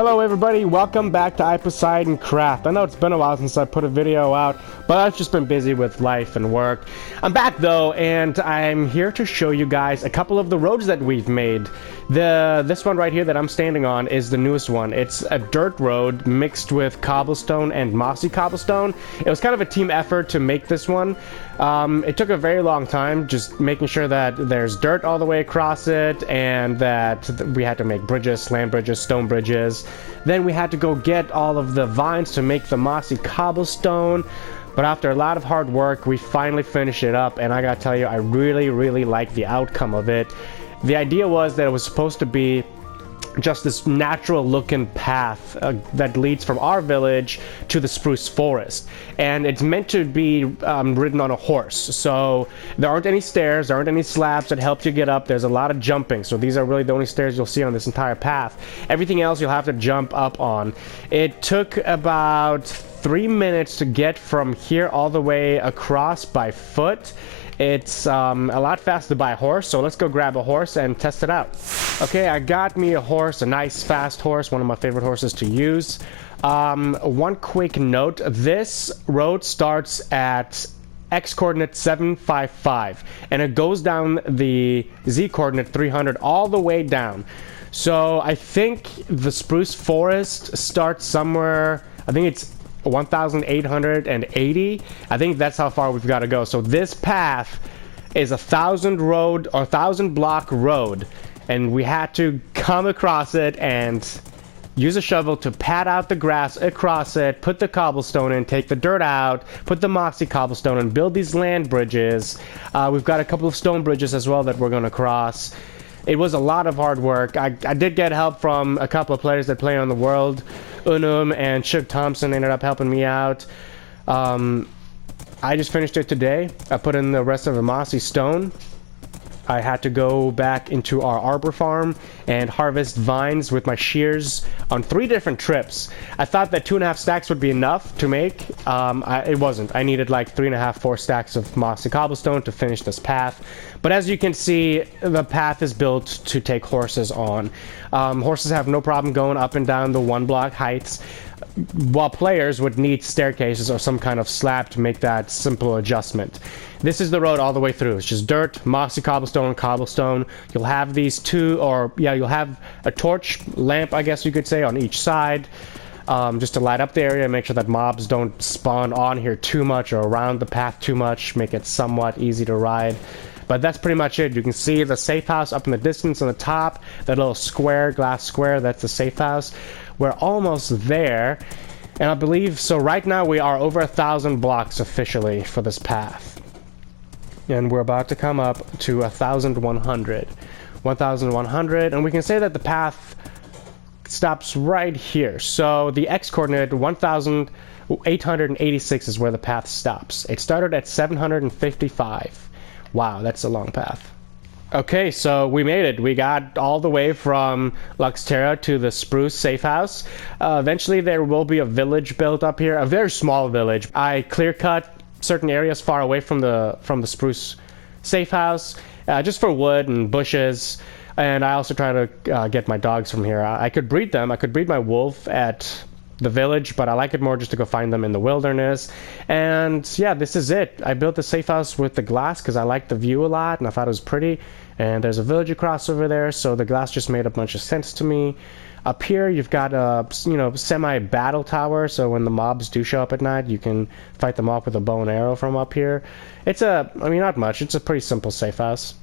Hello everybody, welcome back to iPoseidon Craft. I know it's been a while since I put a video out, but I've just been busy with life and work. I'm back though, and I'm here to show you guys a couple of the roads that we've made. This one right here that I'm standing on is the newest one. It's a dirt road mixed with cobblestone and mossy cobblestone. It was kind of a team effort to make this one. It took a very long time, just making sure that there's dirt all the way across it, and that we had to make bridges, land bridges, stone bridges. Then we had to go get all of the vines to make the mossy cobblestone. But after a lot of hard work, we finally finished it up, and I gotta tell you, I really like the outcome of it. The idea was that it was supposed to be just this natural looking path that leads from our village to the spruce forest, and it's meant to be ridden on a horse. So there aren't any stairs, there aren't any slabs that help you get up. There's a lot of jumping, so these are really the only stairs you'll see on this entire path. Everything else you'll have to jump up on. It took about 3 minutes to get from here all the way across by foot. It's a lot faster by horse, so let's go grab a horse and test it out. Okay, I got me a horse, a nice fast horse, one of my favorite horses to use. One quick note, this road starts at X coordinate 755, and it goes down the Z coordinate 300 all the way down. So I think the spruce forest starts somewhere, I think it's 1,880. I think that's how far we've got to go. So this path is 1,000 block road, and we had to come across it and use a shovel to pad out the grass across it, put the cobblestone in, take the dirt out, put the mossy cobblestone and build these land bridges. We've got a couple of stone bridges as well that we're going to cross. It was a lot of hard work. I did get help from a couple of players that play on the world. Unum and Shug Thompson ended up helping me out. I just finished it today. I put in the rest of the mossy stone. I had to go back into our arbor farm and harvest vines with my shears on 3 different trips. I thought that 2.5 stacks would be enough to make. It wasn't. I needed like 3.5, 4 stacks of mossy cobblestone to finish this path. But as you can see, the path is built to take horses on. Horses have no problem going up and down the 1-block heights, while players would need staircases or some kind of slab to make that simple adjustment. This is the road all the way through. It's just dirt, mossy cobblestone, and cobblestone. You'll have these you'll have a torch lamp, I guess you could say, on each side, just to light up the area and make sure that mobs don't spawn on here too much or around the path too much, make it somewhat easy to ride. But that's pretty much it. You can see the safe house up in the distance on the top, that little square, glass square, that's the safe house. We're almost there, and I believe, so right now we are over 1,000 blocks officially for this path. And we're about to come up to 1,100. 1,100, and we can say that the path stops right here. So the X coordinate, 1,886 is where the path stops. It started at 755. Wow, that's a long path. Okay, so we made it. We got all the way from Luxterra to the Spruce safe house. Eventually there will be a village built up here, a very small village. I clear-cut certain areas far away from the Spruce safe house, just for wood and bushes. And I also try to get my dogs from here. I could breed them. I could breed my wolf at the village, but I like it more just to go find them in the wilderness. And yeah, this is it. I built the safe house with the glass because I liked the view a lot and I thought it was pretty. And there's a village across over there, so the glass just made a bunch of sense to me. Up here you've got a semi-battle tower, so when the mobs do show up at night you can fight them off with a bow and arrow from up here. It's not much, it's a pretty simple safe house.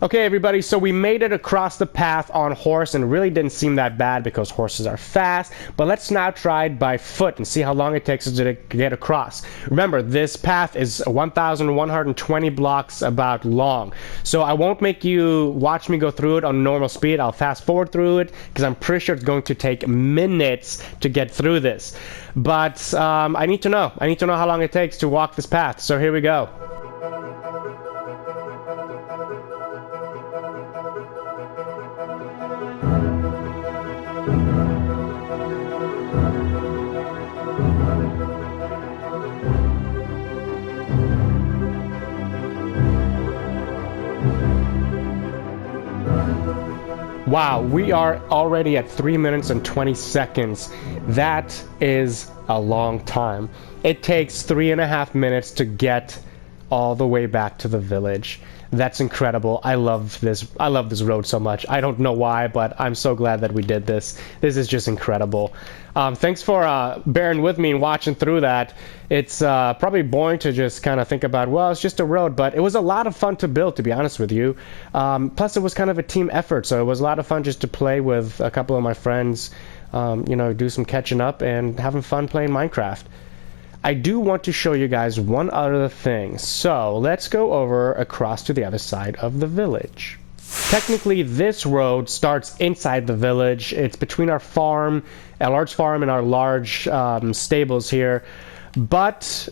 Okay everybody, so we made it across the path on horse, and it really didn't seem that bad because horses are fast. But let's now try it by foot and see how long it takes us to get across. Remember, this path is 1,120 blocks about long. So I won't make you watch me go through it on normal speed. I'll fast forward through it because I'm pretty sure it's going to take minutes to get through this. But I need to know. I need to know how long it takes to walk this path. So here we go. Wow, we are already at 3 minutes and 20 seconds. That is a long time. It takes 3.5 minutes to get all the way back to the village. That's incredible. I love this road so much. I don't know why, but I'm so glad that we did this. This is just incredible. Thanks for bearing with me and watching through that. It's probably boring to just kind of think about, well, it's just a road, but it was a lot of fun to build, to be honest with you. Plus, it was kind of a team effort, so it was a lot of fun just to play with a couple of my friends, you know, do some catching up and having fun playing Minecraft. I do want to show you guys one other thing, so let's go over across to the other side of the village. Technically, this road starts inside the village. It's between our farm, a large farm, and our large stables here, but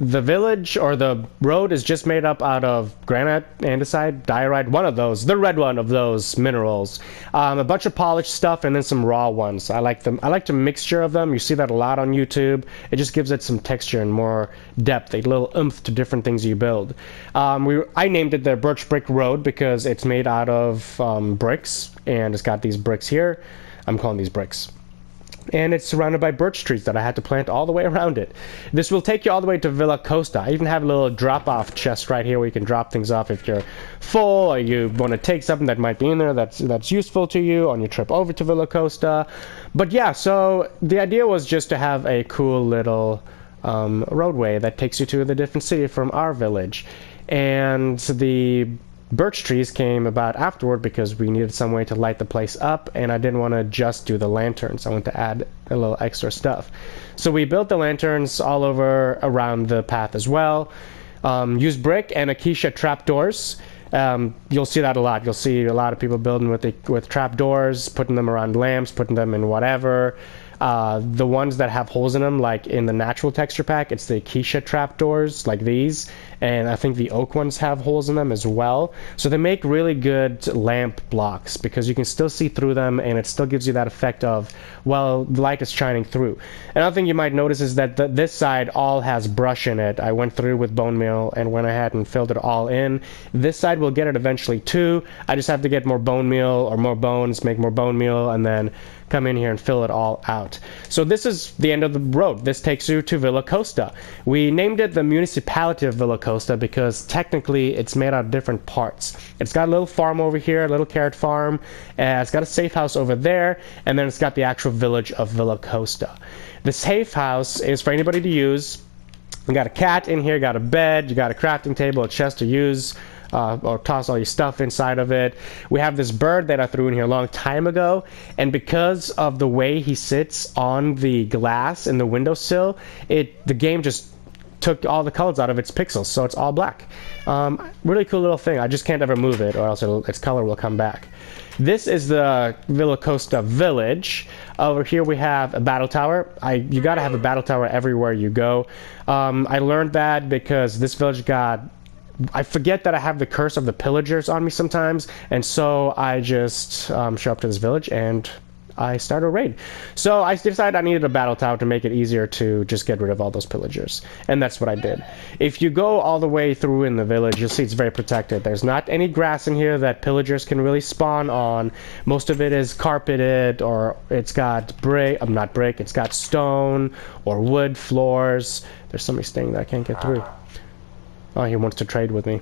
the village, or the road, is just made up out of granite, andesite, diorite, one of those, the red one of those minerals. A bunch of polished stuff and then some raw ones. I like them. I like the mixture of them. You see that a lot on YouTube. It just gives it some texture and more depth, a little oomph to different things you build. I named it the Birch Brick Road because it's made out of bricks, and it's got these bricks here. I'm calling these bricks. And it's surrounded by birch trees that I had to plant all the way around it. This will take you all the way to Villacosta. I even have a little drop-off chest right here where you can drop things off if you're full or you want to take something that might be in there that's useful to you on your trip over to Villacosta. But yeah, so the idea was just to have a cool little roadway that takes you to the different city from our village. And the birch trees came about afterward because we needed some way to light the place up, and I didn't want to just do the lanterns. I wanted to add a little extra stuff. So we built the lanterns all over around the path as well. Used brick and acacia trapdoors. You'll see that a lot. You'll see a lot of people building with trapdoors, putting them around lamps, putting them in whatever. The ones that have holes in them, like in the natural texture pack, it's the acacia trapdoors like these, and I think the oak ones have holes in them as well. So they make really good lamp blocks because you can still see through them, and it still gives you that effect of, well, the light is shining through. Another thing you might notice is that this side all has brush in it. I went through with bone meal and went ahead and filled it all in. This side will get it eventually too. I just have to get more bone meal or more bones, make more bone meal, and then come in here and fill it all out. So this is the end of the road. This takes you to Villacosta. We named it the municipality of Villacosta because technically it's made out of different parts. It's got a little farm over here, a little carrot farm, it's got a safe house over there, and then it's got the actual village of Villacosta. The safe house is for anybody to use. You got a cat in here, you got a bed, you got a crafting table, a chest to use, or toss all your stuff inside of it. We have this bird that I threw in here a long time ago, and because of the way he sits on the glass in the windowsill, the game just took all the colors out of its pixels, so it's all black. Really cool little thing. I just can't ever move it, or else its color will come back. This is the Villacosta village. Over here we have a battle tower. You gotta have a battle tower everywhere you go. I learned that because this village I forget that I have the curse of the pillagers on me sometimes, and so I just show up to this village and I start a raid. So I decided I needed a battle tower to make it easier to just get rid of all those pillagers, and that's what I did. If you go all the way through in the village, you'll see it's very protected. There's not any grass in here that pillagers can really spawn on. Most of it is carpeted, or it's got not brick, it's got stone or wood floors. There's somebody staying there I can't get through. Oh, he wants to trade with me.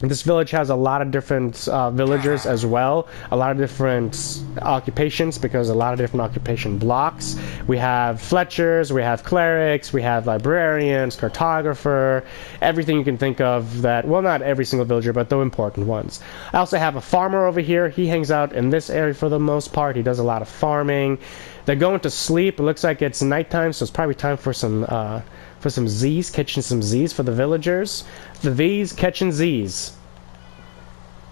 This village has a lot of different villagers as well. A lot of different occupations because a lot of different occupation blocks. We have Fletchers, we have clerics, we have librarians, cartographer, everything you can think of that, well, not every single villager, but the important ones. I also have a farmer over here. He hangs out in this area for the most part. He does a lot of farming. They're going to sleep. It looks like it's nighttime, so it's probably time for some Z's, catching some Z's for the villagers. The V's catching Z's.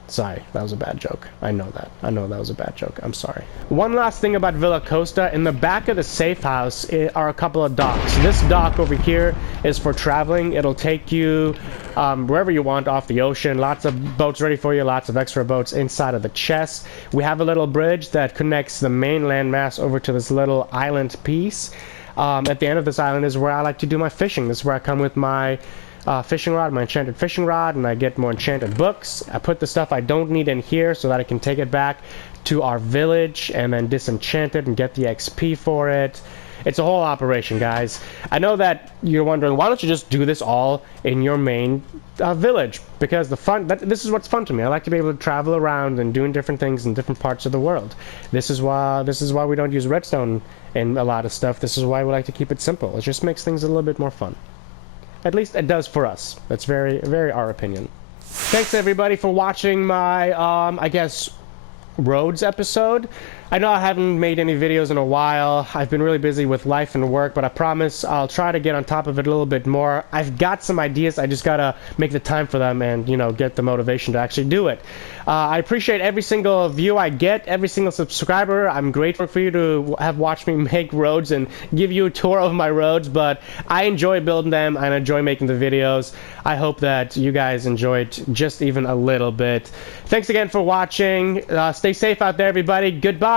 Sorry, that was a bad joke. I know that. I know that was a bad joke. I'm sorry. One last thing about Villacosta. In the back of the safe house are a couple of docks. This dock over here is for traveling. It'll take you wherever you want off the ocean. Lots of boats ready for you. Lots of extra boats inside of the chest. We have a little bridge that connects the main landmass over to this little island piece. At the end of this island is where I like to do my fishing. This is where I come with my fishing rod, my enchanted fishing rod, and I get more enchanted books. I put the stuff I don't need in here so that I can take it back to our village and then disenchant it and get the XP for it. It's a whole operation, guys. I know that you're wondering, why don't you just do this all in your main village? Because this is what's fun to me. I like to be able to travel around and doing different things in different parts of the world. This is why we don't use redstone in a lot of stuff. This is why we like to keep it simple. It just makes things a little bit more fun. At least it does for us. That's very, very our opinion. Thanks everybody for watching my, I guess, roads episode. I know I haven't made any videos in a while. I've been really busy with life and work, but I promise I'll try to get on top of it a little bit more. I've got some ideas. I just gotta make the time for them and, you know, get the motivation to actually do it. I appreciate every single view I get, every single subscriber. I'm grateful for you to have watched me make roads and give you a tour of my roads, but I enjoy building them and I enjoy making the videos. I hope that you guys enjoy it just even a little bit. Thanks again for watching. Stay safe out there, everybody. Goodbye.